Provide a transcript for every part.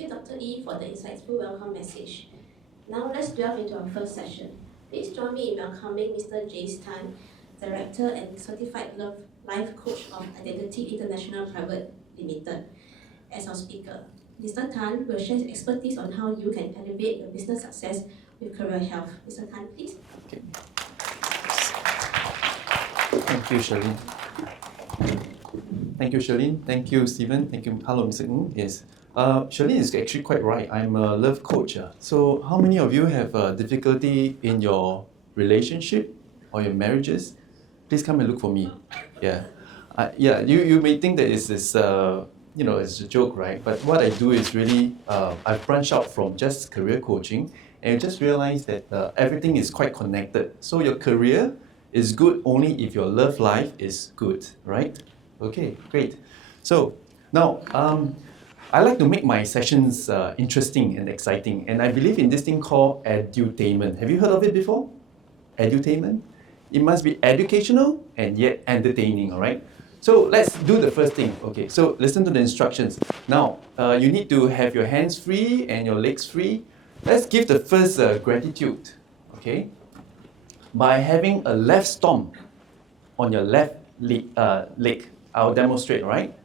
you, Dr. E, for the insightful welcome message. Now let's delve into our first session. Please join me in welcoming Mr. Jace Tan, Director and Certified Life Coach of Identity International Private Limited, as our speaker. Mr. Tan will share his expertise on how you can elevate your business success with career health. Mr. Tan, please. Okay. Thank you, Charlene. Thank you, Charlene. Thank you, Stephen. Thank you. Hello, Mr. Ng. Yes. Charlene is actually quite right. I'm a love coach. So how many of you have difficulty in your relationship or your marriages? Please come and look for me. Yeah. You may think that it's it's a joke, right? But what I do is really, I've branched out from just career coaching and just realized that everything is quite connected. So your career is good only if your love life is good, right? Okay, great. So now, I like to make my sessions interesting and exciting, and I believe in this thing called edutainment. Have you heard of it before? Edutainment? It must be educational and yet entertaining, all right? So let's do the first thing. Okay, so listen to the instructions. Now, you need to have your hands free and your legs free. Let's give the first gratitude, okay? By having a left stomp on your left leg. I'll demonstrate, right?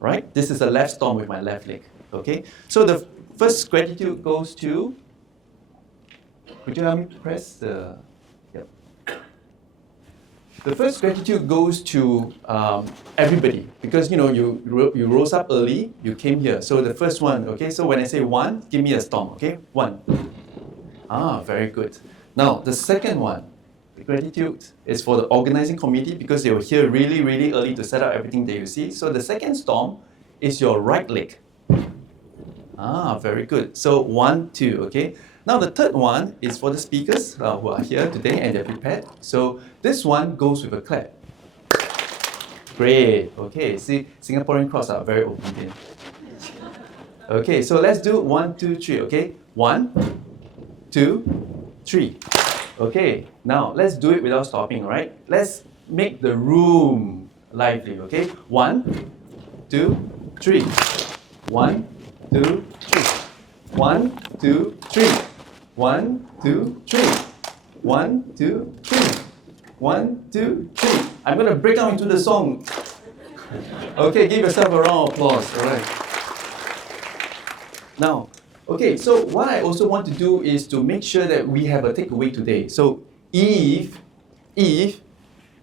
Right? This is a left stomp with my left leg, okay? So the first gratitude goes to, could you help me press the, yep. The first gratitude goes to everybody, because you rose up early, you came here. So the first one, okay? So when I say one, give me a stomp, okay? One. Very good. Now, the second one, the gratitude is for the organizing committee because they were here really, really early to set up everything that you see. So the second stomp is your right leg. Very good. So 1, 2, okay? Now the third one is for the speakers who are here today and they're prepared. So this one goes with a clap. Great. Okay, see, Singaporean crowds are very obedient. Okay, so let's do 1, 2, 3, okay? 1, 2, 3. Okay, now let's do it without stopping, right? Let's make the room lively, okay? 1, 2, 3. 1, 2, 3. 1, 2, 3. 1, 2, 3. 1, 2, 3. 1, 2, 3. I'm going to break out into the song. Okay, give yourself a round of applause, all right? Now, okay, so what I also want to do is to make sure that we have a takeaway today. So if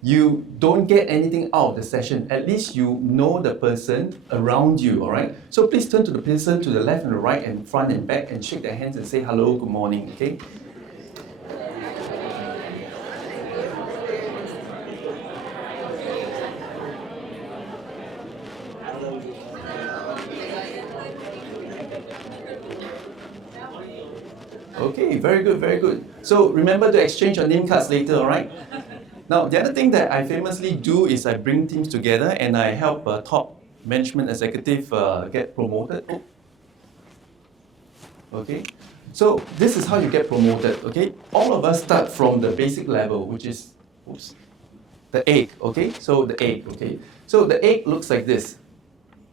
you don't get anything out of the session, at least you know the person around you, all right? So please turn to the person to the left and the right and front and back and shake their hands and say hello, good morning, okay? Okay, very good, very good. So remember to exchange your name cards later, all right? Now, the other thing that I famously do is I bring teams together and I help top management executive get promoted. Okay, so this is how you get promoted, okay? All of us start from the basic level, which is, the egg, okay? So the egg, okay? So the egg looks like this,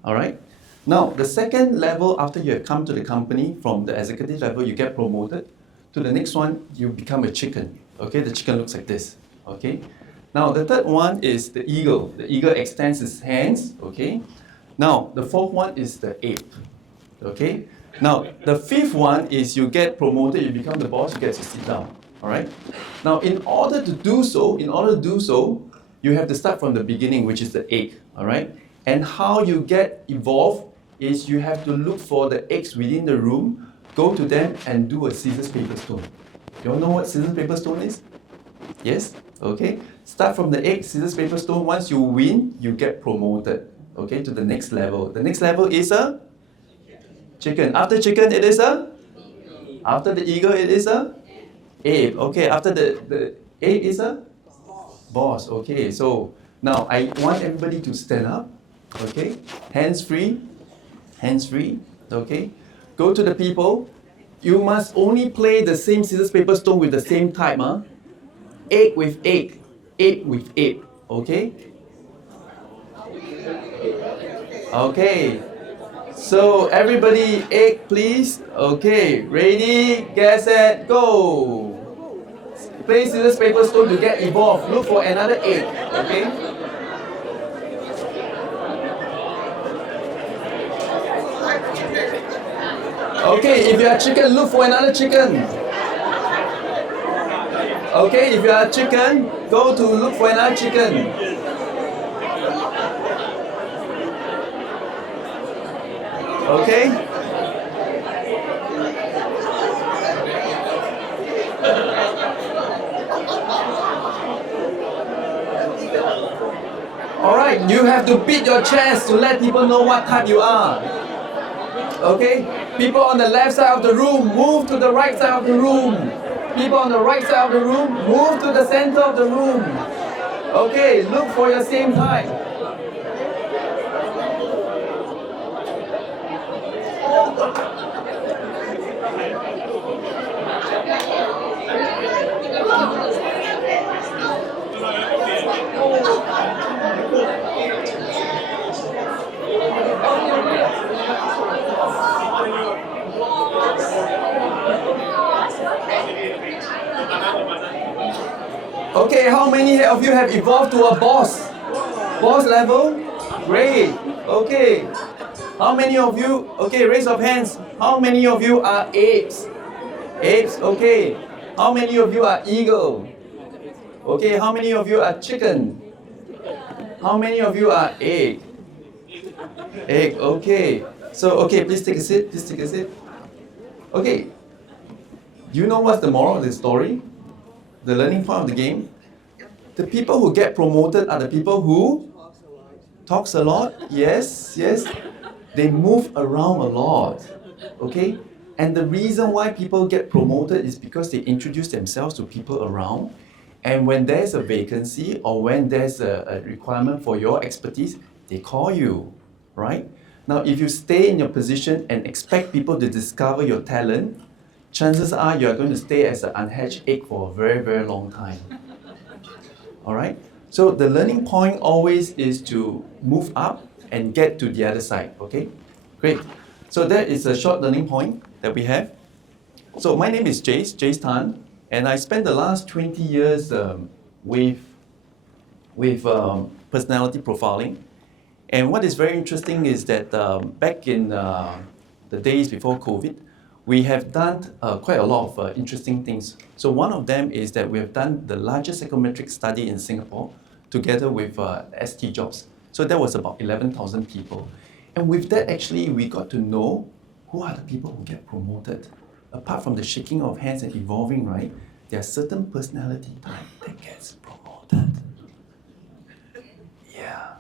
all right? Now, the second level after you have come to the company, from the executive level, you get promoted. To the next one, you become a chicken. Okay, the chicken looks like this. Okay. Now, the third one is the eagle. The eagle extends its hands. Okay. Now, the fourth one is the ape. Okay. Now, the fifth one is you get promoted, you become the boss, you get to sit down. All right. Now, in order to do so, you have to start from the beginning, which is the egg. All right. And how you get evolved is you have to look for the eggs within the room, go to them and do a scissors, paper, stone. You all know what scissors, paper, stone is? Yes? Okay. Start from the egg, scissors, paper, stone. Once you win, you get promoted, okay, to the next level. The next level is a chicken. After chicken, it is a? After the eagle, it is a? Ape. Okay, after the ape is a? Boss. Okay, so now I want everybody to stand up. Okay, hands free, okay? Go to the people. You must only play the same scissors, paper, stone with the same type, huh? Egg with egg, ape with ape, okay? Okay, So everybody, egg please. Okay, ready, get set, go. Play scissors, paper, stone to get involved. Look for another egg. Okay. Okay, if you are chicken, look for another chicken. Okay, if you are chicken, go to look for another chicken. Okay? Alright, you have to beat your chest to let people know what type you are. Okay? People on the left side of the room, move to the right side of the room. People on the right side of the room, move to the center of the room. Okay, look for your same type. Okay, how many of you have evolved to a boss? Boss level? Great. Okay. How many of you, okay, raise of hands. How many of you are apes? Apes, okay. How many of you are eagle? Okay, how many of you are chicken? How many of you are egg? Egg, okay. So, okay, please take a seat, please take a seat. Okay. Do you know what's the moral of the story? The learning point of the game? The people who get promoted are the people who talks a lot. Yes, yes. They move around a lot. Okay? And the reason why people get promoted is because they introduce themselves to people around. And when there's a vacancy or when there's a requirement for your expertise, they call you, right? Now, if you stay in your position and expect people to discover your talent, chances are you're going to stay as an unhatched egg for a very, very long time. All right? So the learning point always is to move up and get to the other side, okay? Great. So that is a short learning point that we have. So my name is Jace Tan, and I spent the last 20 years with personality profiling. And what is very interesting is that back in the days before COVID, we have done quite a lot of interesting things. So one of them is that we have done the largest psychometric study in Singapore together with ST Jobs. So that was about 11,000 people. And with that, actually, we got to know who are the people who get promoted. Apart from the shaking of hands and evolving, right, there are certain personality type that gets promoted. Yeah.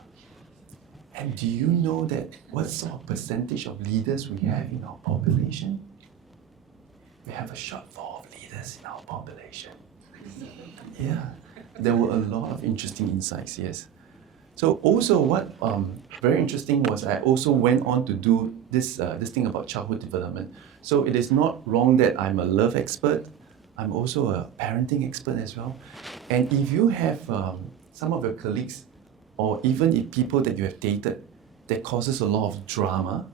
And do you know that what sort of percentage of leaders we have in our population? We have a shortfall of leaders in our population. Yeah. There were a lot of interesting insights, yes. So also what very interesting was I also went on to do this thing about childhood development. So it is not wrong that I'm a love expert. I'm also a parenting expert as well. And if you have some of your colleagues or even if people that you have dated that causes a lot of drama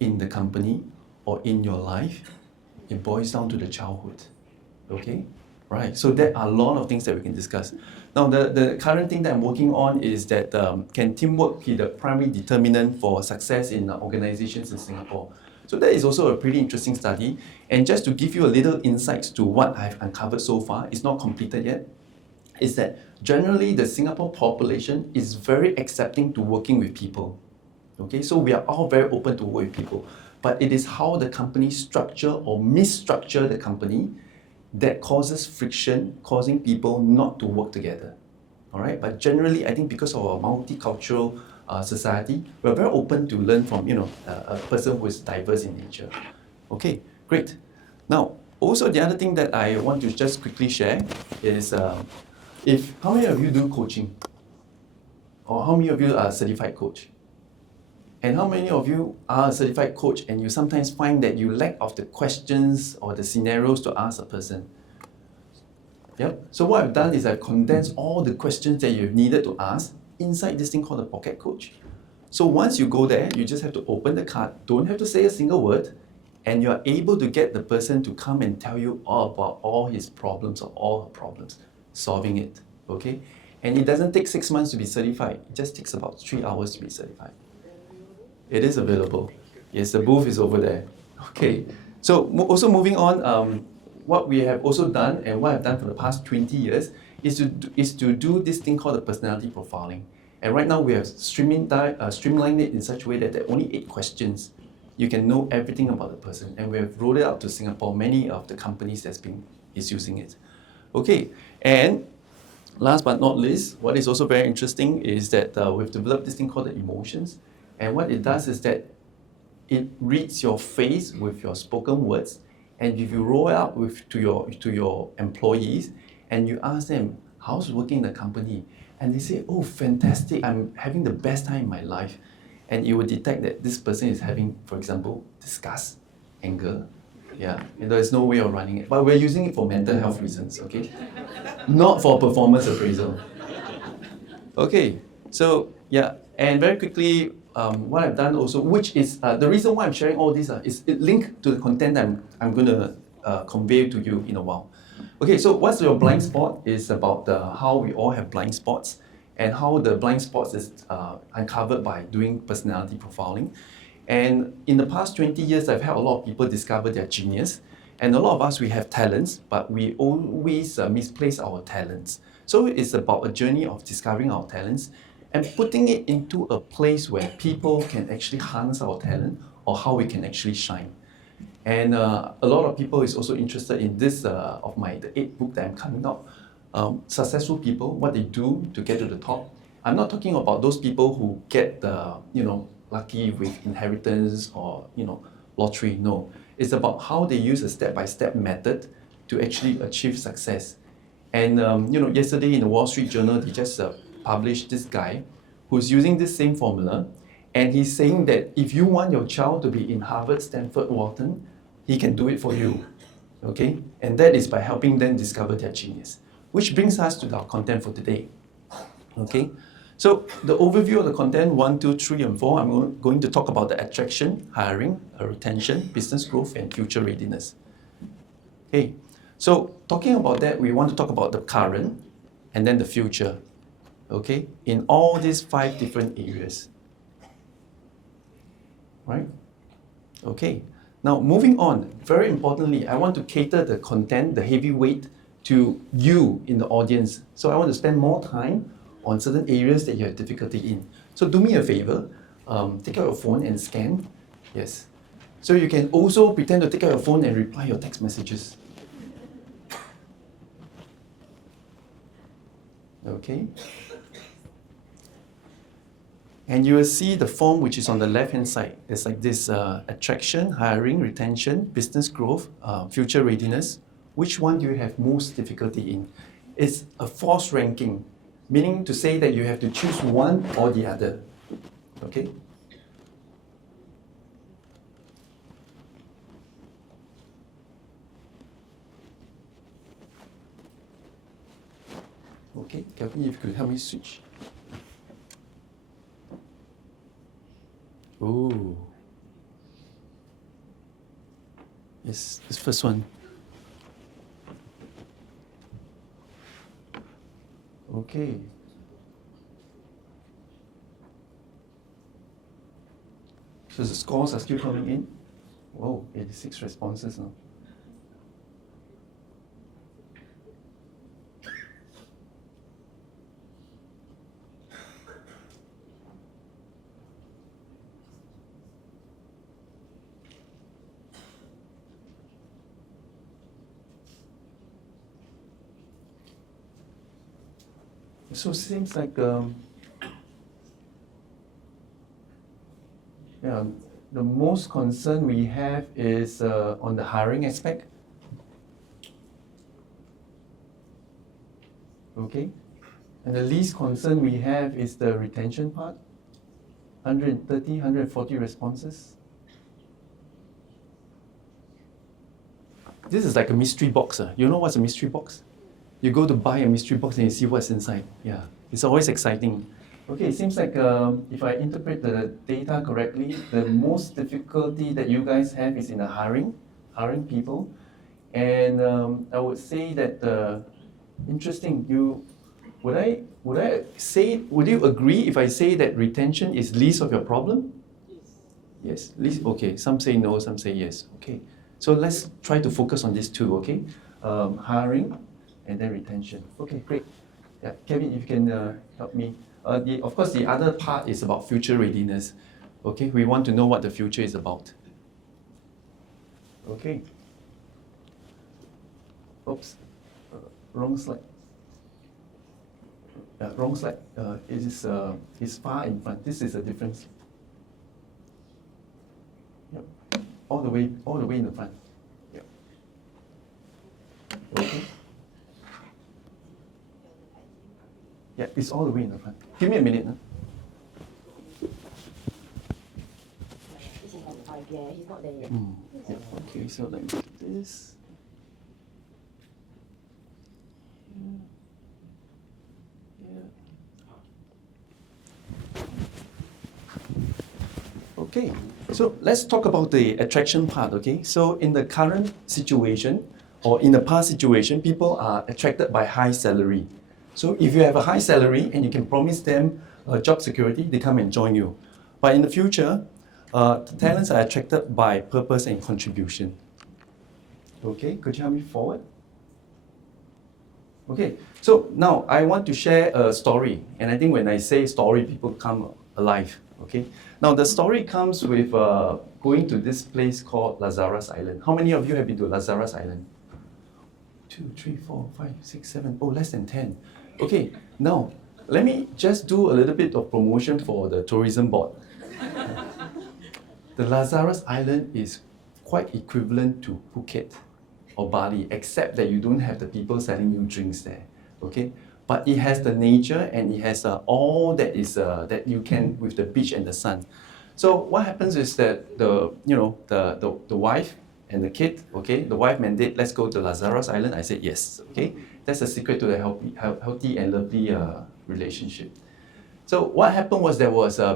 in the company or in your life, it boils down to the childhood. Okay? Right, so there are a lot of things that we can discuss. Now, the current thing that I'm working on is that can teamwork be the primary determinant for success in organizations in Singapore? So that is also a pretty interesting study. And just to give you a little insights to what I've uncovered so far, it's not completed yet, is that generally the Singapore population is very accepting to working with people. Okay, so we are all very open to work with people. But it is how the company structure or misstructure the company that causes friction, causing people not to work together. All right, but generally, I think because of our multicultural society, we're very open to learn from a person who is diverse in nature. Okay, great. Now, also the other thing that I want to just quickly share is how many of you do coaching, or how many of you are a certified coach? And how many of you are a certified coach and you sometimes find that you lack of the questions or the scenarios to ask a person? Yep. So what I've done is I've condensed all the questions that you've needed to ask inside this thing called a pocket coach. So once you go there, you just have to open the card, don't have to say a single word, and you are able to get the person to come and tell you all about all his problems or all her problems, solving it, okay? And it doesn't take 6 months to be certified. It just takes about 3 hours to be certified. It is available. Yes, the booth is over there. Okay. So also moving on, what we have also done and what I've done for the past 20 years is to do this thing called the personality profiling. And right now we have streamlined it in such a way that there are only 8 questions. You can know everything about the person. And we have rolled it out to Singapore. Many of the companies is using it. Okay. And last but not least, what is also very interesting is that we've developed this thing called the emotions. And what it does is that it reads your face with your spoken words, and if you roll out to your employees and you ask them, how's working in the company? And they say, oh, fantastic, I'm having the best time in my life. And it will detect that this person is having, for example, disgust, anger. Yeah, and there's no way of running it. But we're using it for mental health reasons, okay? Not for performance appraisal. Okay, so yeah, and very quickly, what I've done also, which is the reason why I'm sharing all this is it linked to the content that I'm going to convey to you in a while. Okay, so what's your blind spot is about how we all have blind spots and how the blind spots is uncovered by doing personality profiling. And in the past 20 years, I've helped a lot of people discover their genius. And a lot of us, we have talents, but we always misplace our talents. So it's about a journey of discovering our talents and putting it into a place where people can actually harness our talent or how we can actually shine. And a lot of people is also interested in this the 8th book that I'm coming out. Successful people, what they do to get to the top. I'm not talking about those people who get lucky with inheritance or lottery. No, it's about how they use a step-by-step method to actually achieve success. And yesterday in the Wall Street Journal, they just published this guy who's using this same formula, and he's saying that if you want your child to be in Harvard, Stanford, Wharton, he can do it for you, okay? And that is by helping them discover their genius, which brings us to our content for today, okay? So the overview of the content 1, 2, 3, and 4, I'm going to talk about the attraction, hiring, retention, business growth, and future readiness. Okay, so talking about that, we want to talk about the current and then the future. Okay, in all these 5 different areas, right? Okay, now moving on, very importantly, I want to cater the content, the heavyweight, to you in the audience. So I want to spend more time on certain areas that you have difficulty in. So do me a favor, take out your phone and scan. Yes. So you can also pretend to take out your phone and reply your text messages. Okay. And you will see the form which is on the left-hand side. It's like this, attraction, hiring, retention, business growth, future readiness. Which one do you have most difficulty in? It's a forced ranking, meaning to say that you have to choose one or the other. Okay? Okay, Kelvin, if you could help me switch. Oh. Yes, this first one. Okay. So the scores are still coming in. Whoa, 86 responses now. So it seems like, yeah, the most concern we have is on the hiring aspect. Okay, and the least concern we have is the retention part. 130, 140 responses. This is like a mystery box. You know what's a mystery box? You go to buy a mystery box and you see what's inside. Yeah, it's always exciting. Okay, it seems like if I interpret the data correctly, the most difficulty that you guys have is in the hiring people. And I would say that, interesting, would you agree if I say that retention is least of your problem? Yes, least, okay, some say no, some say yes, okay. So let's try to focus on these two, okay? Hiring and then retention. Okay, great. Yeah, Kevin, if you can help me. Of course, the other part is about future readiness. Okay, we want to know what the future is about. Okay. Oops, wrong slide. Wrong slide. It's far in front. This is a difference. Yep. All the way in the front. Yep. Okay. Yeah, it's all the way in the front. Give me a minute. Huh? This is number 5, yeah, he's not there yet. Yeah, okay, so like this. Okay, so let's talk about the attraction part, okay? So in the current situation, or in the past situation, people are attracted by high salary. So if you have a high salary and you can promise them job security, they come and join you. But in the future, the talents are attracted by purpose and contribution. Okay, could you help me forward? Okay, so now I want to share a story. And I think when I say story, people come alive. Okay, now the story comes with going to this place called Lazarus Island. How many of you have been to Lazarus Island? 2, 3, 4, 5, 6, 7, oh, less than 10. Okay, now let me just do a little bit of promotion for the tourism board. The Lazarus Island is quite equivalent to Phuket or Bali, except that you don't have the people selling you drinks there. Okay, but it has the nature and it has all that is that you can with the beach and the sun. So what happens is that the wife and the kid, okay, the wife mandate, let's go to Lazarus Island. I said yes, okay. That's the secret to the healthy and lovely relationship. So what happened was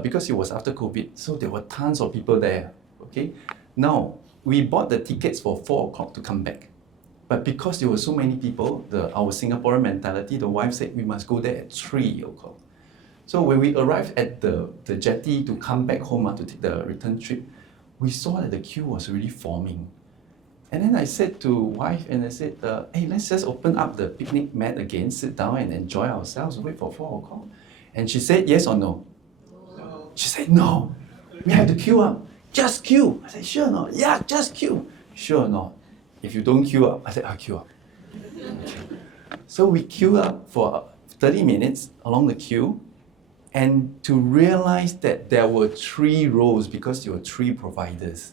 because it was after COVID, so there were tons of people there, okay. Now, we bought the tickets for 4 o'clock to come back. But because there were so many people, our Singaporean mentality, the wife said we must go there at 3 o'clock. So when we arrived at the jetty to come back home to take the return trip, we saw that the queue was really forming. And then I said to wife, and I said, hey, let's just open up the picnic mat again, sit down and enjoy ourselves, wait for 4 o'clock. And she said, yes or no? No. She said, no, we have to queue up. Just queue. I said, sure or not? Yeah, just queue. Sure or not? If you don't queue up, I said, I'll queue up. Okay. So we queued up for 30 minutes along the queue, and to realize that there were 3 rows because there were 3 providers,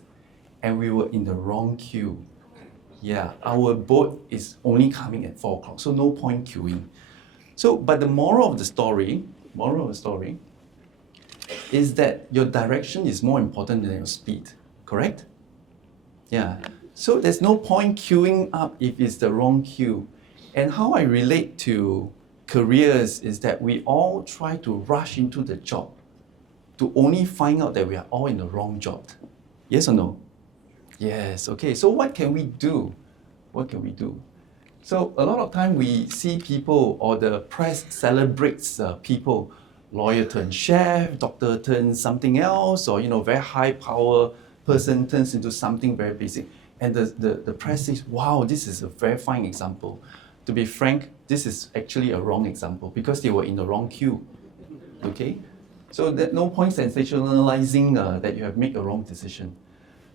and we were in the wrong queue. Yeah, our boat is only coming at 4 o'clock, so no point queuing. So, but the moral of the story is that your direction is more important than your speed, correct? Yeah, so there's no point queuing up if it's the wrong queue. And how I relate to careers is that we all try to rush into the job to only find out that we are all in the wrong job. Yes or no? Yes, okay, so what can we do? What can we do? So a lot of time we see people, or the press celebrates people, lawyer turns chef, doctor turns something else, or very high power person turns into something very basic. And the press says, wow, this is a very fine example. To be frank, this is actually a wrong example because they were in the wrong queue. Okay? So there's no point sensationalizing that you have made a wrong decision.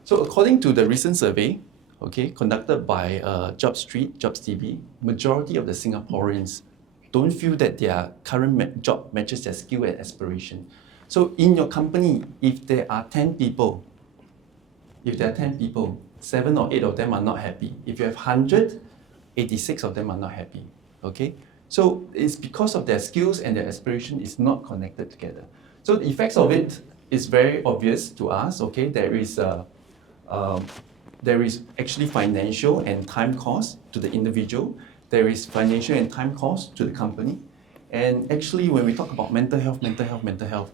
So according to the recent survey, okay, conducted by JobStreet, JobsDB, majority of the Singaporeans don't feel that their current job matches their skill and aspiration. So in your company, if there are 10 people, 7 or 8 of them are not happy. If you have 100, 86 of them are not happy. Okay? So it's because of their skills and their aspiration is not connected together. So the effects of it is very obvious to us. Okay, there is actually financial and time cost to the individual. There is financial and time cost to the company. And actually, when we talk about mental health,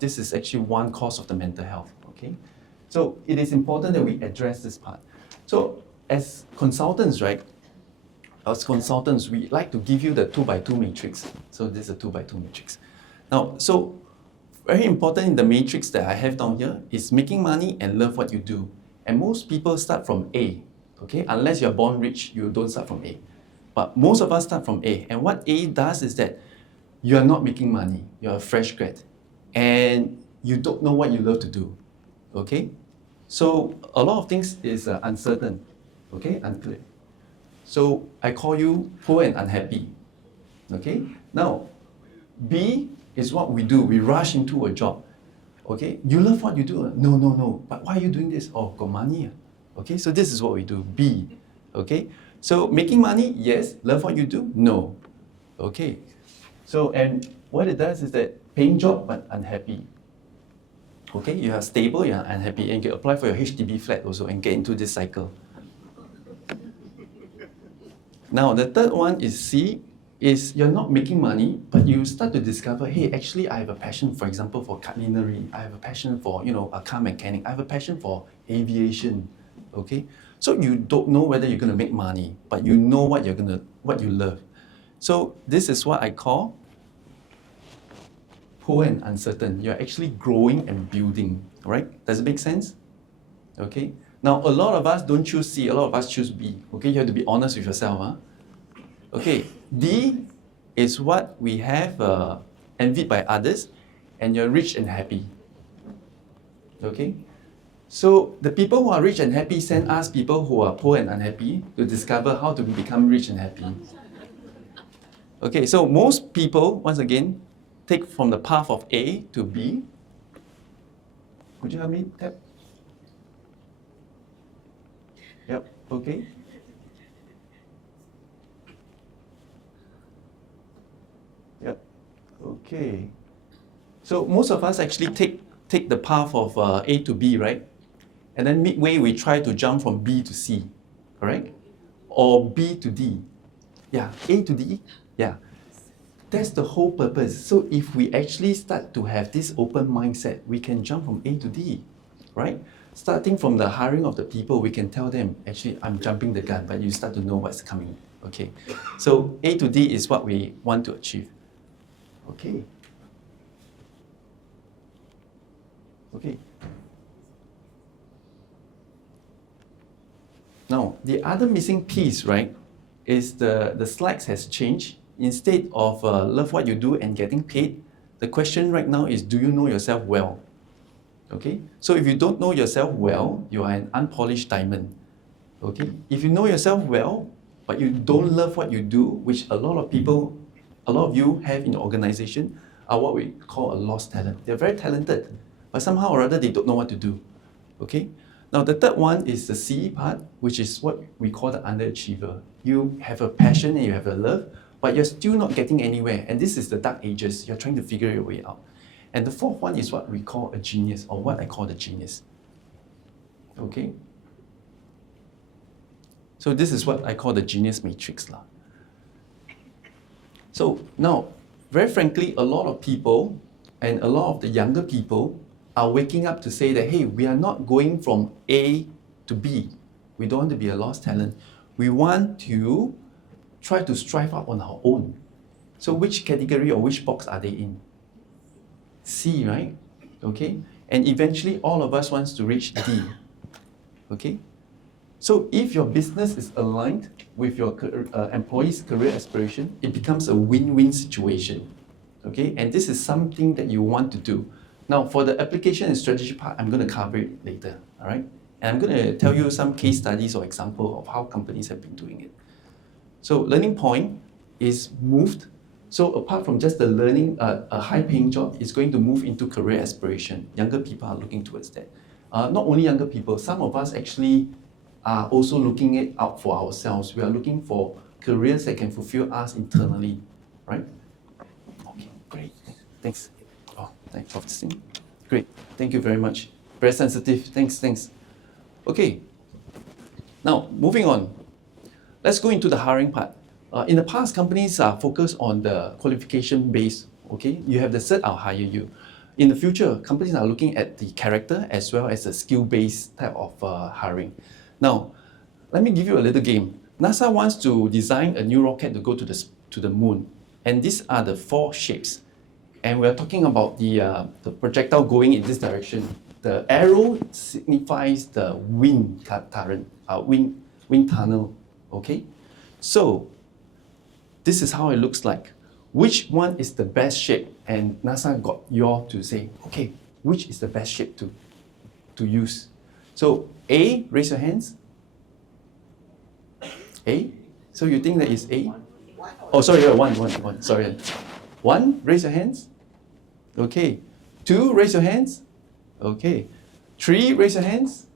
this is actually one cause of the mental health, okay? So it is important that we address this part. So as consultants, right, we like to give you the 2x2 matrix. So this is a 2x2 matrix. Now, so very important in the matrix that I have down here is making money and love what you do. And most people start from A, okay? Unless you're born rich, you don't start from A. But most of us start from A. And what A does is that you are not making money. You're a fresh grad. And you don't know what you love to do, okay? So a lot of things is uncertain, okay? Unclear. So I call you poor and unhappy, okay? Now, B is what we do. We rush into a job, okay? You love what you do? No. But why are you doing this? Oh, got money, okay? So this is what we do, B, okay? So making money, yes. Love what you do? No, okay? So, and what it does is that paying job but unhappy, okay? You are stable, you are unhappy, and you can apply for your HDB flat also and get into this cycle. Now, the third one is C, is you're not making money, but you start to discover, hey, actually I have a passion, for example, for culinary. I have a passion for, a car mechanic. I have a passion for aviation, okay? So you don't know whether you're gonna make money, but you know what you love. So this is what I call poor and uncertain. You're actually growing and building, right? Does it make sense? Okay. Now, a lot of us don't choose C, a lot of us choose B. Okay, you have to be honest with yourself. Huh? Okay, D is what we have envied by others, and you're rich and happy. Okay, so the people who are rich and happy send us people who are poor and unhappy to discover how to become rich and happy. Okay, so most people, once again, take from the path of A to B. Could you help me tap? Yep, okay. Yep, okay. So most of us actually take the path of A to B, right? And then midway we try to jump from B to C, correct? Or B to D. Yeah, A to D, yeah. That's the whole purpose. So if we actually start to have this open mindset, we can jump from A to D, right? Starting from the hiring of the people, we can tell them, actually, I'm jumping the gun, but you start to know what's coming, okay? So A to D is what we want to achieve, okay? Okay. Now, the other missing piece, right, is the slides has changed. Instead of love what you do and getting paid, the question right now is, do you know yourself well? Okay, so if you don't know yourself well, you are an unpolished diamond. Okay, if you know yourself well, but you don't love what you do, which a lot of you have in your organization, are what we call a lost talent. They're very talented, but somehow or other they don't know what to do. Okay, now the third one is the C part, which is what we call the underachiever. You have a passion and you have a love, but you're still not getting anywhere. And this is the dark ages. You're trying to figure your way out. And the fourth one is what we call a genius, or what I call the genius. Okay? So this is what I call the genius matrix. So now, very frankly, a lot of people, and a lot of the younger people, are waking up to say that, hey, we are not going from A to B. We don't want to be a lost talent. We want to try to strive out on our own. So which category or which box are they in? C, right? Okay? And eventually all of us wants to reach D. Okay? So if your business is aligned with your employee's career aspiration, it becomes a win-win situation. Okay? And this is something that you want to do. Now, for the application and strategy part, I'm going to cover it later. All right? And I'm going to tell you some case studies or example of how companies have been doing it. So learning point is moved. So apart from just the learning, a high-paying job is going to move into career aspiration. Younger people are looking towards that. Not only younger people, some of us actually are also looking it out for ourselves. We are looking for careers that can fulfill us internally, right? Okay, great. Thanks. Oh, thanks for listening. Great. Thank you very much. Very sensitive. Thanks. Okay. Now, moving on. Let's go into the hiring part. In the past, companies are focused on the qualification-based okay? You have the cert, I'll hire you. In the future, companies are looking at the character as well as the skill-based type of hiring. Now, let me give you a little game. NASA wants to design a new rocket to go to the moon. And these are the 4 shapes. And we're talking about the projectile going in this direction. The arrow signifies the wind current, wind tunnel, okay? So, this is how it looks like. Which one is the best shape? And NASA got you all to say, okay, which is the best shape to use? So, A, raise your hands. A? So you think that is A? Oh, sorry, one, sorry. 1, raise your hands. Okay. 2, raise your hands. Okay. 3, raise your hands.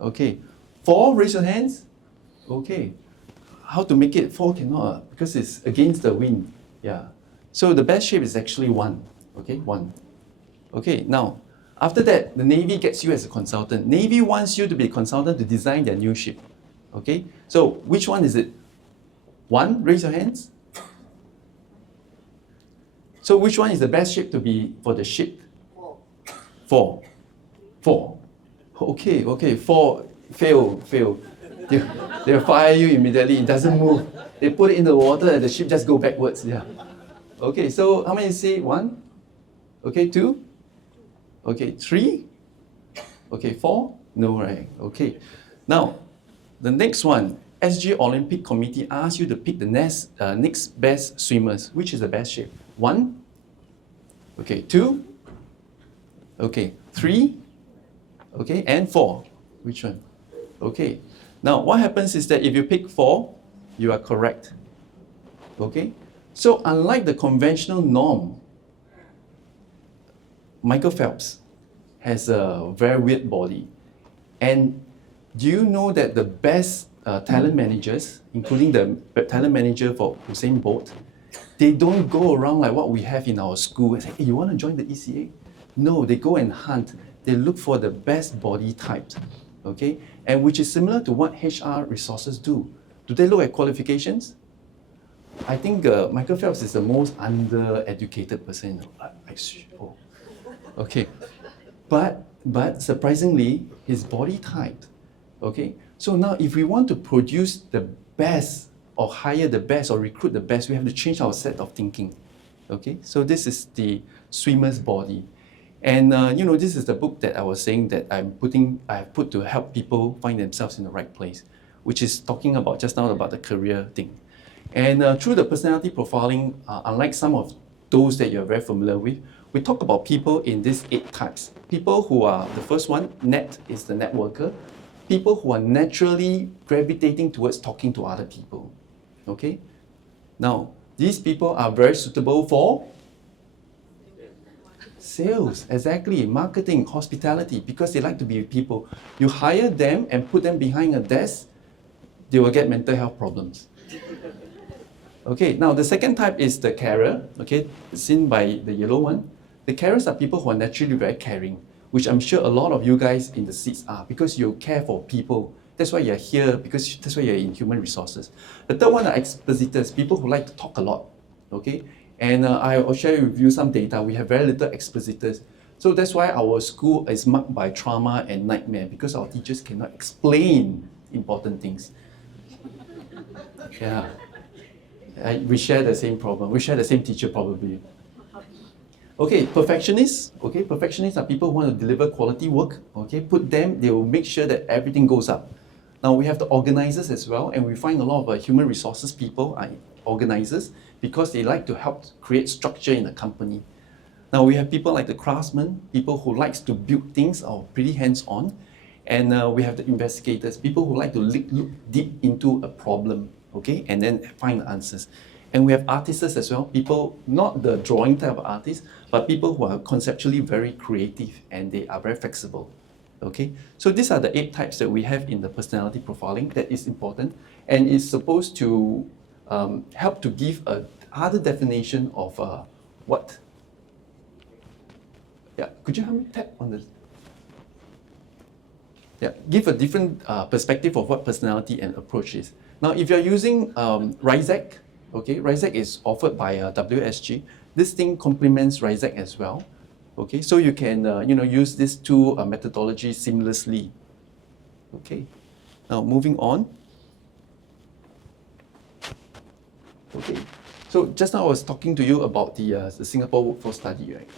Okay. 4, raise your hands. Okay. How to make it 4 cannot, because it's against the wind. Yeah. So the best shape is actually 1. Okay, 1. Okay, now, after that, the Navy gets you as a consultant. Navy wants you to be a consultant to design their new ship. Okay, so which one is it? 1, raise your hands. So which one is the best shape to be for the ship? 4. 4. Okay, 4, fail. They'll fire you immediately, it doesn't move. They put it in the water and the ship just go backwards, yeah. Okay, so how many say 1? Okay, 2? Okay, 3? Okay, 4? No, right? Okay. Now, the next one, SG Olympic Committee asks you to pick the next best swimmers. Which is the best shape? 1? Okay, 2? Okay, 3? Okay, and 4? Which one? Okay. Now, what happens is that if you pick 4, you are correct. Okay? So, unlike the conventional norm, Michael Phelps has a very weird body. And do you know that the best talent managers, including the talent manager for Usain Bolt, they don't go around like what we have in our school and say, hey, you want to join the ECA? No, they go and hunt. They look for the best body types, okay? And which is similar to what HR resources do. Do they look at qualifications? I think Michael Phelps is the most undereducated person. Okay. But surprisingly, his body type, okay? So now if we want to produce the best or hire the best or recruit the best, we have to change our set of thinking, okay? So this is the swimmer's body. And this is the book that I was saying that I have put to help people find themselves in the right place, which is talking about just now about the career thing. And through the personality profiling, unlike some of those that you're very familiar with, we talk about people in these 8 types. People who are, the first one, net is the networker. People who are naturally gravitating towards talking to other people, okay? Now, these people are very suitable for sales, exactly, marketing, hospitality, because they like to be with people. You hire them and put them behind a desk, they will get mental health problems. Okay, now the second type is the carer, okay, seen by the yellow one. The carers are people who are naturally very caring, which I'm sure a lot of you guys in the seats are, because you care for people. That's why you're here, because that's why you're in human resources. The third one are expositors, people who like to talk a lot, okay? And I'll share with you some data. We have very little expositors. So that's why our school is marked by trauma and nightmare, because our teachers cannot explain important things. Yeah. We share the same problem. We share the same teacher probably. Okay, perfectionists. Okay, perfectionists are people who want to deliver quality work. Okay, put them, they will make sure that everything goes up. Now we have the organizers as well, and we find a lot of human resources people are organizers because they like to help create structure in the company. Now we have people like the craftsmen, people who likes to build things or pretty hands-on, and we have the investigators, people who like to look deep into a problem, okay, and then find the answers. And we have artists as well, people, not the drawing type of artists, but people who are conceptually very creative and they are very flexible. Okay, so these are the 8 types that we have in the personality profiling that is important, and is supposed to help to give a other definition of what. Yeah, could you help me tap on this? Yeah, give a different perspective of what personality and approach is. Now, if you're using RISEC, okay, RISEC is offered by WSG. This thing complements RISEC as well. Okay, so you can use these two methodologies seamlessly. Okay, now moving on. Okay, so just now I was talking to you about the Singapore Workforce Study, right?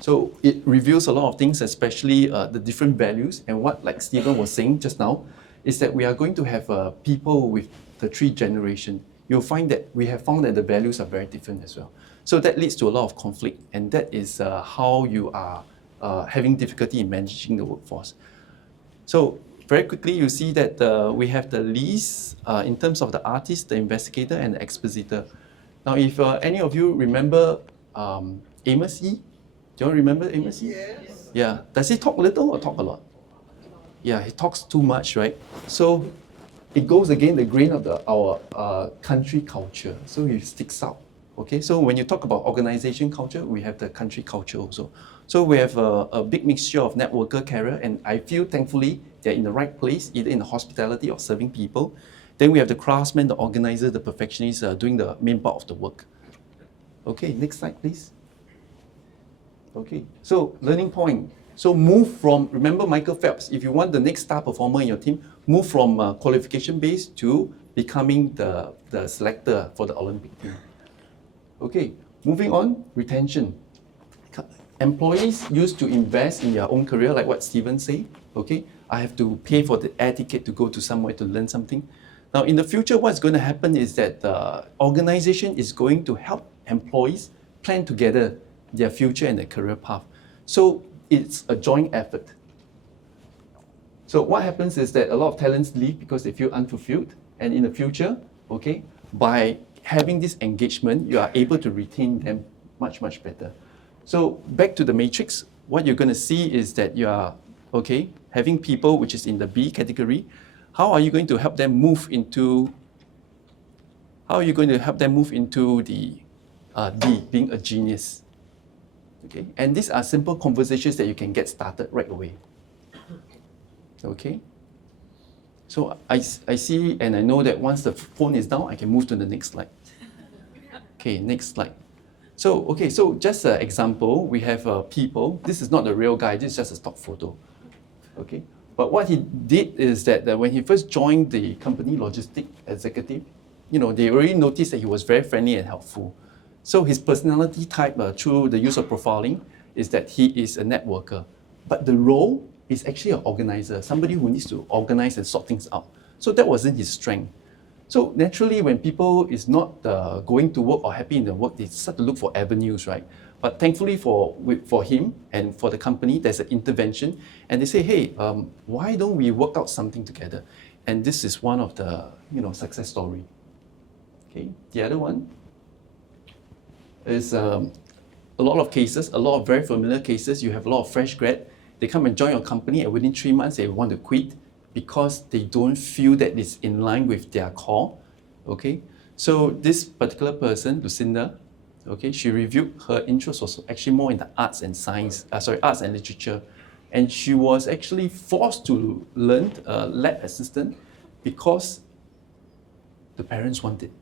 So it reveals a lot of things, especially the different values, and what, like Stephen was saying just now, is that we are going to have people with the 3 generations. You'll find that we have found that the values are very different as well. So that leads to a lot of conflict, and that is how you are having difficulty in managing the workforce. So very quickly, you see that we have the least in terms of the artist, the investigator, and the expositor. Now, if any of you remember Amos Yee, do you all remember Amos Yee? Yes. Yeah. Does he talk little or talk a lot? Yeah, he talks too much, right? So it goes against the grain of our country culture. So he sticks out. Okay, so when you talk about organization culture, we have the country culture also. So we have a big mixture of networker, carer, and I feel thankfully they're in the right place, either in the hospitality or serving people. Then we have the craftsman, the organizer, the perfectionist doing the main part of the work. Okay, next slide, please. Okay, so learning point. So move from, remember Michael Phelps, if you want the next star performer in your team, move from qualification based to becoming the selector for the Olympic team. Okay, moving on, retention. Employees used to invest in their own career, like what Stephen said. Okay, I have to pay for the air ticket to go to somewhere to learn something. Now, in the future, what's going to happen is that the organization is going to help employees plan together their future and their career path. So it's a joint effort. So what happens is that a lot of talents leave because they feel unfulfilled. And in the future, okay, by having this engagement, you are able to retain them much, much better. So back to the matrix, what you're going to see is that you are, okay, having people which is in the B category. How are you going to help them move into, the D, being a genius? Okay, and these are simple conversations that you can get started right away. Okay, so I see and I know that once the phone is down, I can move to the next slide. Okay, next slide. So, okay, so just an example, we have people. This is not the real guy, this is just a stock photo. Okay, but what he did is that when he first joined the company, logistic executive, they already noticed that he was very friendly and helpful. So his personality type through the use of profiling is that he is a networker. But the role is actually an organizer, somebody who needs to organize and sort things out. So that wasn't his strength. So naturally, when people is not going to work or happy in their work, they start to look for avenues, right? But thankfully for him and for the company, there's an intervention. And they say, hey, why don't we work out something together? And this is one of the success story. Okay, the other one is a lot of cases, a lot of very familiar cases. You have a lot of fresh grad. They come and join your company, and within 3 months, they want to quit because they don't feel that it's in line with their core. Okay, so this particular person, Lucinda, okay, she reviewed her interest was actually more in the arts and science, arts and literature, and she was actually forced to learn lab assistant because the parents want it.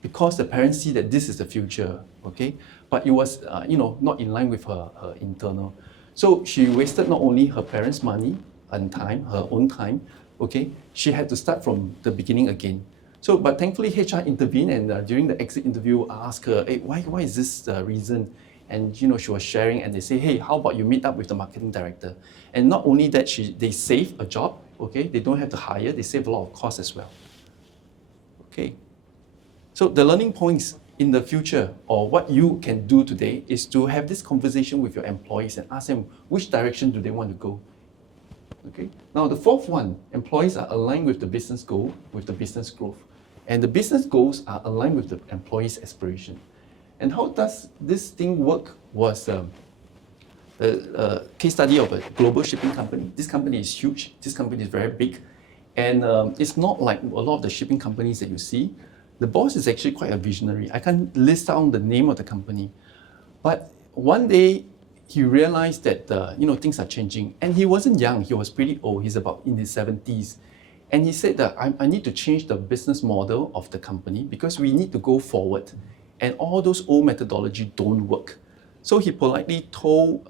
Because the parents see that this is the future, okay? But it was, not in line with her internal. So she wasted not only her parents' money and time, her own time, okay? She had to start from the beginning again. So, but thankfully HR intervened, and during the exit interview, I asked her, hey, why is this the reason? And she was sharing, and they say, hey, how about you meet up with the marketing director? And not only that, they save a job, okay? They don't have to hire, they save a lot of costs as well. Okay. So the learning points in the future, or what you can do today, is to have this conversation with your employees and ask them which direction do they want to go. Okay. Now the fourth one, employees are aligned with the business goal, with the business growth. And the business goals are aligned with the employee's aspiration. And how does this thing work was a case study of a global shipping company. This company is huge. This company is very big. And it's not like a lot of the shipping companies that you see. The boss is actually quite a visionary. I can't list down the name of the company. But one day, he realized that things are changing. And he wasn't young. He was pretty old. He's about in his 70s. And he said that I need to change the business model of the company because we need to go forward. and all those old methodology don't work. So he politely told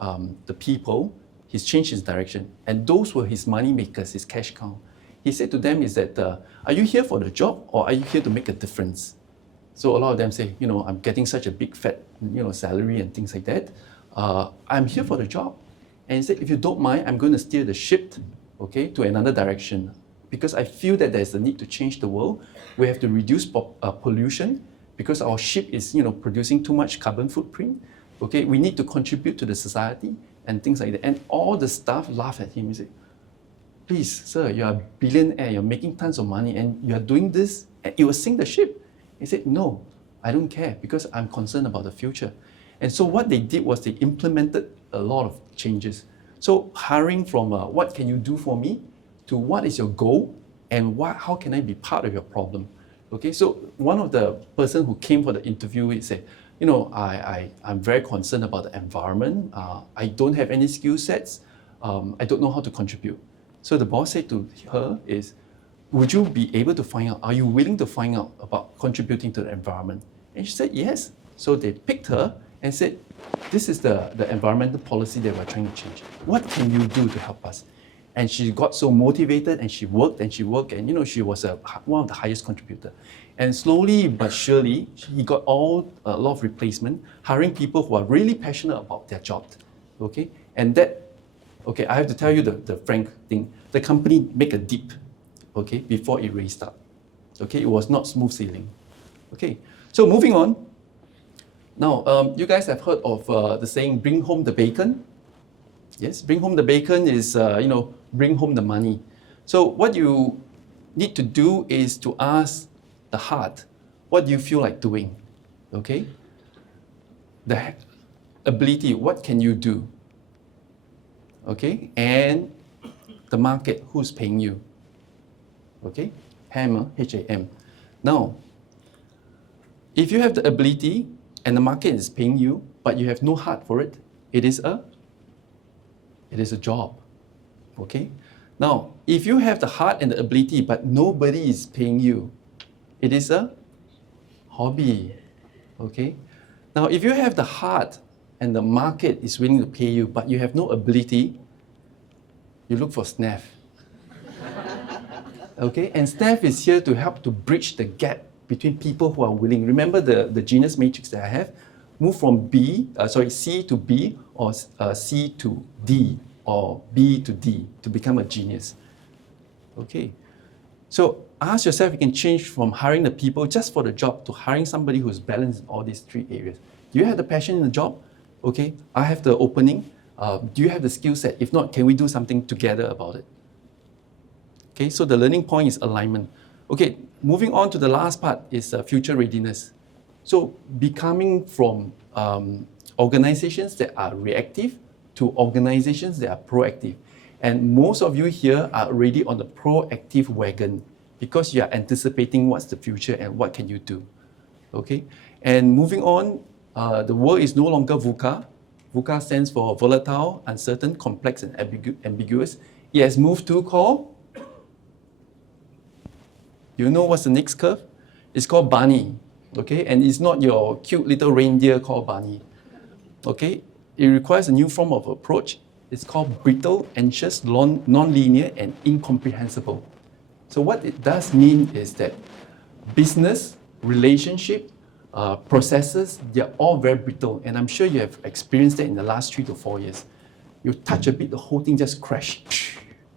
the people he's changed his direction, and those were his money makers, his cash cow. He said to them is that, are you here for the job or are you here to make a difference? So a lot of them say, I'm getting such a big fat, salary and things like that. I'm here for the job. And he said, if you don't mind, I'm going to steer the ship, okay, to another direction. Because I feel that there's a need to change the world. We have to reduce pollution because our ship is, producing too much carbon footprint. Okay, we need to contribute to the society and things like that. And all the staff laugh at him and say, please, sir, you're a billionaire, you're making tons of money and you're doing this, and it will sink the ship. He said, no, I don't care because I'm concerned about the future. And so what they did was they implemented a lot of changes. So hiring from what can you do for me to what is your goal and how can I be part of your problem? Okay, so one of the person who came for the interview, he said, I'm very concerned about the environment. I don't have any skill sets. I don't know how to contribute. So the boss said to her is, would you be able to find out, are you willing to find out about contributing to the environment? And she said, yes. So they picked her and said, this is the environmental policy that we're trying to change. What can you do to help us? And she got so motivated and she worked and she she was one of the highest contributor. And slowly but surely, he got a lot of replacement, hiring people who are really passionate about their job. Okay? And that, okay, I have to tell you the frank thing. The company made a dip, okay, before it raised up. Okay, it was not smooth sailing. Okay, so moving on. Now, you guys have heard of the saying, bring home the bacon. Yes, bring home the bacon is, bring home the money. So what you need to do is to ask the heart, what do you feel like doing? Okay? The ability, what can you do? Okay? And the market, who's paying you? Okay? HAM, H-A-M. Now, if you have the ability and the market is paying you, but you have no heart for it, it is a job. Okay? Now, if you have the heart and the ability, but nobody is paying you, it is a hobby. Okay? Now, if you have the heart and the market is willing to pay you, but you have no ability, you look for SNEF. Okay? And SNEF is here to help to bridge the gap between people who are willing. Remember the genius matrix that I have? Move from C to B, or C to D, or B to D to become a genius. Okay. So ask yourself, you can change from hiring the people just for the job to hiring somebody who's balanced in all these three areas. Do you have the passion in the job? Okay, I have the opening. Do you have the skill set? If not, can we do something together about it? Okay, so the learning point is alignment. Okay, moving on to the last part is future readiness. So becoming from organizations that are reactive to organizations that are proactive. And most of you here are already on the proactive wagon because you are anticipating what's the future and what can you do. Okay, and moving on, the world is no longer VUCA. VUCA stands for volatile, uncertain, complex, and ambiguous. It has moved to called, you know what's the next curve? It's called Barney, okay? And it's not your cute little reindeer called Barney, okay? It requires a new form of approach. It's called brittle, anxious, non-linear, and incomprehensible. So what it does mean is that business, relationship, processes, they're all very brittle. And I'm sure you have experienced that in the last 3 to 4 years. You touch a bit, the whole thing just crashed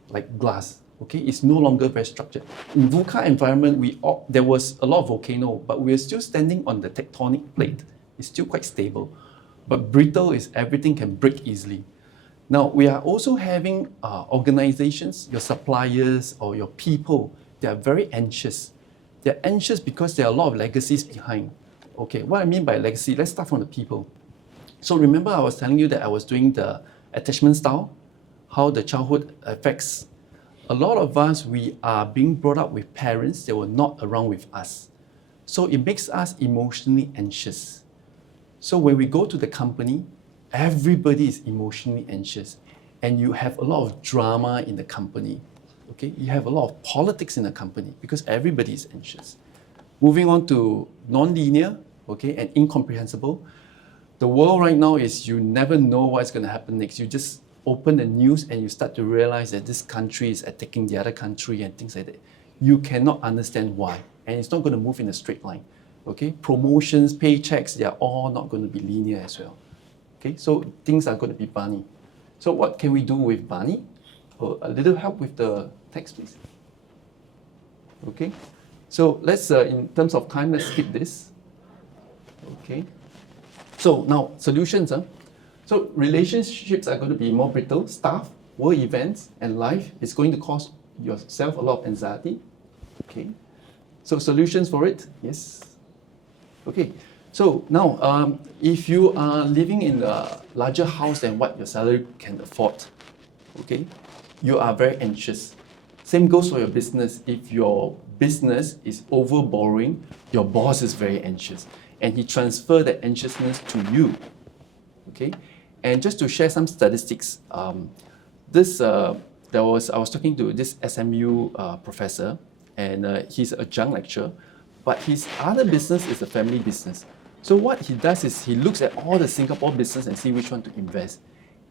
like glass. Okay, it's no longer very structured. In VUCA environment, there was a lot of volcano, but we're still standing on the tectonic plate. It's still quite stable. But brittle is everything can break easily. Now, we are also having organizations, your suppliers or your people, they are very anxious. They're anxious because there are a lot of legacies behind. Okay, what I mean by legacy, let's start from the people. So remember I was telling you that I was doing the attachment style, how the childhood affects. A lot of us, we are being brought up with parents that were not around with us. So it makes us emotionally anxious. So when we go to the company, everybody is emotionally anxious. And you have a lot of drama in the company. Okay? You have a lot of politics in the company because everybody is anxious. Moving on to non-linear, okay, and incomprehensible. The world right now is you never know what's going to happen next. You just open the news and you start to realize that this country is attacking the other country and things like that. You cannot understand why, and it's not going to move in a straight line. Okay, promotions, paychecks, they are all not going to be linear as well. Okay, so things are going to be bunny. So what can we do with bunny? Oh, a little help with the text, please. Okay, so let's, in terms of time, let's skip this. Okay, so now solutions. So relationships are going to be more brittle. Staff, world events, and life is going to cause yourself a lot of anxiety. Okay, so solutions for it, yes. Okay, so now if you are living in a larger house than what your salary can afford, okay, you are very anxious. Same goes for your business. If your business is over borrowing, your boss is very anxious, and he transfers that anxiousness to you. Okay, and just to share some statistics, I was talking to this SMU professor, and he's a adjunct lecturer, but his other business is a family business. So what he does is he looks at all the Singapore business and see which one to invest.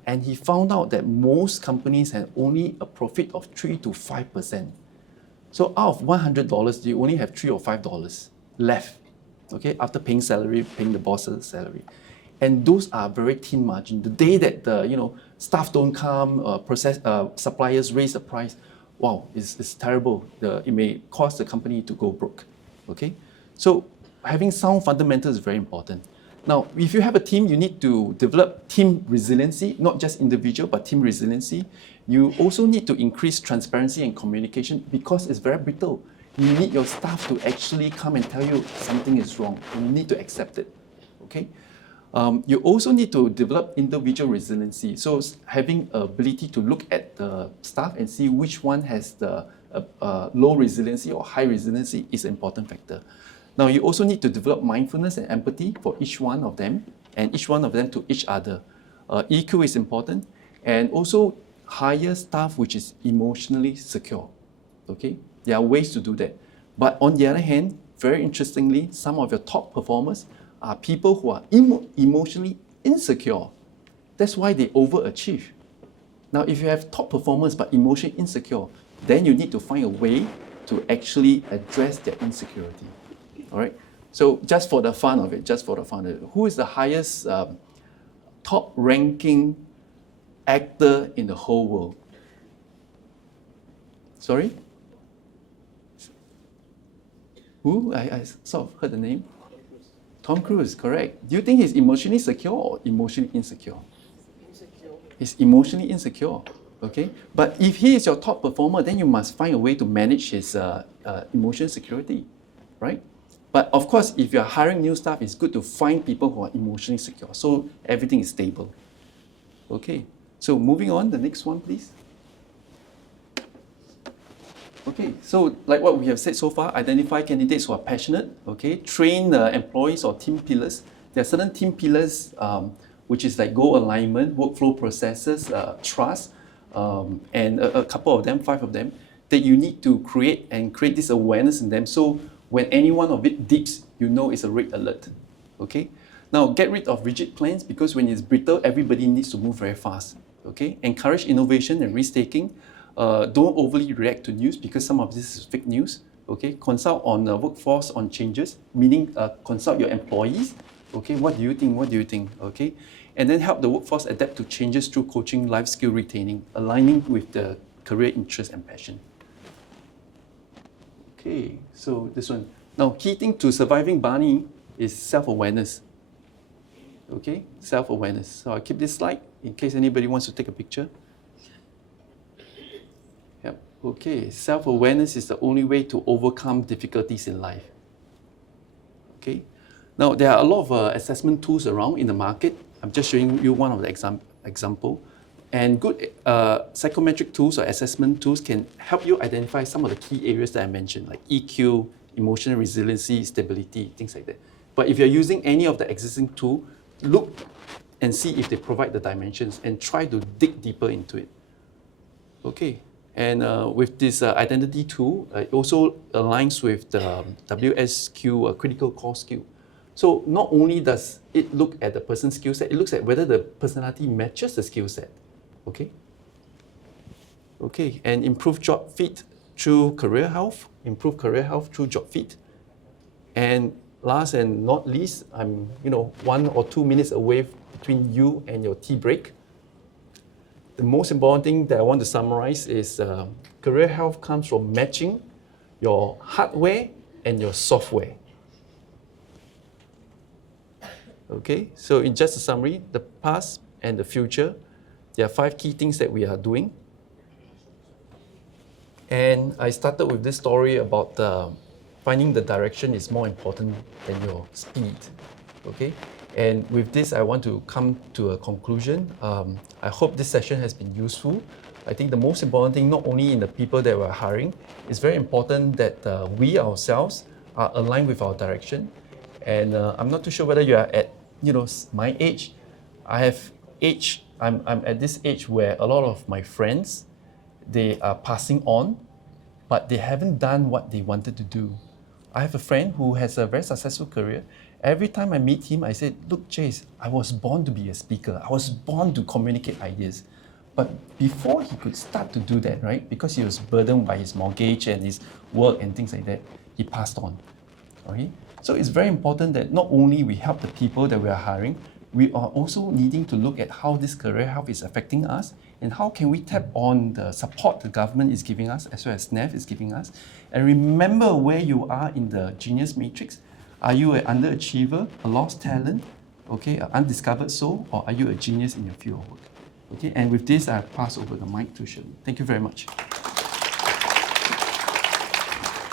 And he found out that most companies have only a profit of 3 to 5%. So out of $100, you only have $3 or $5 left, okay, after paying salary, paying the boss's salary. And those are very thin margin. The day that the staff don't come, suppliers raise the price, wow, it's terrible. It may cause the company to go broke. Okay, so having sound fundamentals is very important. Now, if you have a team, you need to develop team resiliency, not just individual, but team resiliency. You also need to increase transparency and communication because it's very brittle. You need your staff to actually come and tell you something is wrong. You need to accept it. Okay. You also need to develop individual resiliency. So having ability to look at the staff and see which one has the low resiliency or high resiliency is an important factor. Now, you also need to develop mindfulness and empathy for each one of them, and each one of them to each other. EQ is important, and also hire staff which is emotionally secure. Okay, there are ways to do that. But on the other hand, very interestingly, some of your top performers are people who are emotionally insecure. That's why they overachieve. Now, if you have top performers but emotionally insecure, then you need to find a way to actually address their insecurity. All right. So just for the fun of it, who is the highest top-ranking actor in the whole world? Sorry? Who? I sort of heard the name. Tom Cruise, correct. Do you think he's emotionally secure or emotionally insecure? Insecure. He's emotionally insecure. Okay. But if he is your top performer, then you must find a way to manage his emotional security, right? But of course, if you're hiring new staff, it's good to find people who are emotionally secure, so everything is stable. Okay, so moving on, the next one, please. Okay, so like what we have said so far, identify candidates who are passionate, okay, train employees or team pillars. There are certain team pillars, which is like goal alignment, workflow processes, trust, and a couple of them, 5 of them, that you need to create this awareness in them. So when any one of it dips, you know it's a red alert. Okay. Now get rid of rigid plans because when it's brittle, everybody needs to move very fast. Okay. Encourage innovation and risk-taking. Don't overly react to news because some of this is fake news. Okay. Consult on the workforce on changes, meaning consult your employees. Okay. What do you think? What do you think? Okay. And then help the workforce adapt to changes through coaching, life skill retaining, aligning with the career interest and passion. Okay, so this one. Now, key thing to surviving Barney is self-awareness. Okay, self-awareness. So I'll keep this slide in case anybody wants to take a picture. Yep. Okay, self-awareness is the only way to overcome difficulties in life. Okay. Now, there are a lot of assessment tools around in the market. I'm just showing you one of the example. And good psychometric tools or assessment tools can help you identify some of the key areas that I mentioned, like EQ, emotional resiliency, stability, things like that. But if you're using any of the existing tool, look and see if they provide the dimensions and try to dig deeper into it. Okay, and with this identity tool, it also aligns with the WSQ, critical core skill. So not only does it look at the person's skill set, it looks at whether the personality matches the skill set. Okay? Okay, and improve job fit through career health, improve career health through job fit. And last and not least, I'm 1 or 2 minutes away between you and your tea break. The most important thing that I want to summarize is career health comes from matching your hardware and your software. Okay, so in just a summary, the past and the future, there are 5 key things that we are doing. And I started with this story about finding the direction is more important than your speed. Okay, and with this, I want to come to a conclusion. I hope this session has been useful. I think the most important thing, not only in the people that we're hiring, it's very important that we ourselves are aligned with our direction. And I'm not too sure whether you are at my age. I'm at this age where a lot of my friends, they are passing on, but they haven't done what they wanted to do. I have a friend who has a very successful career. Every time I meet him, I say, look, Jace, I was born to be a speaker. I was born to communicate ideas. But before he could start to do that, right, because he was burdened by his mortgage and his work and things like that, he passed on. Okay? So it's very important that not only we help the people that we are hiring, we are also needing to look at how this career health is affecting us and how can we tap on the support the government is giving us as well as SNEF is giving us. And remember where you are in the genius matrix. Are you an underachiever, a lost talent, okay, an undiscovered soul, or are you a genius in your field of work? Okay, and with this, I pass over the mic to Shirley. Thank you very much.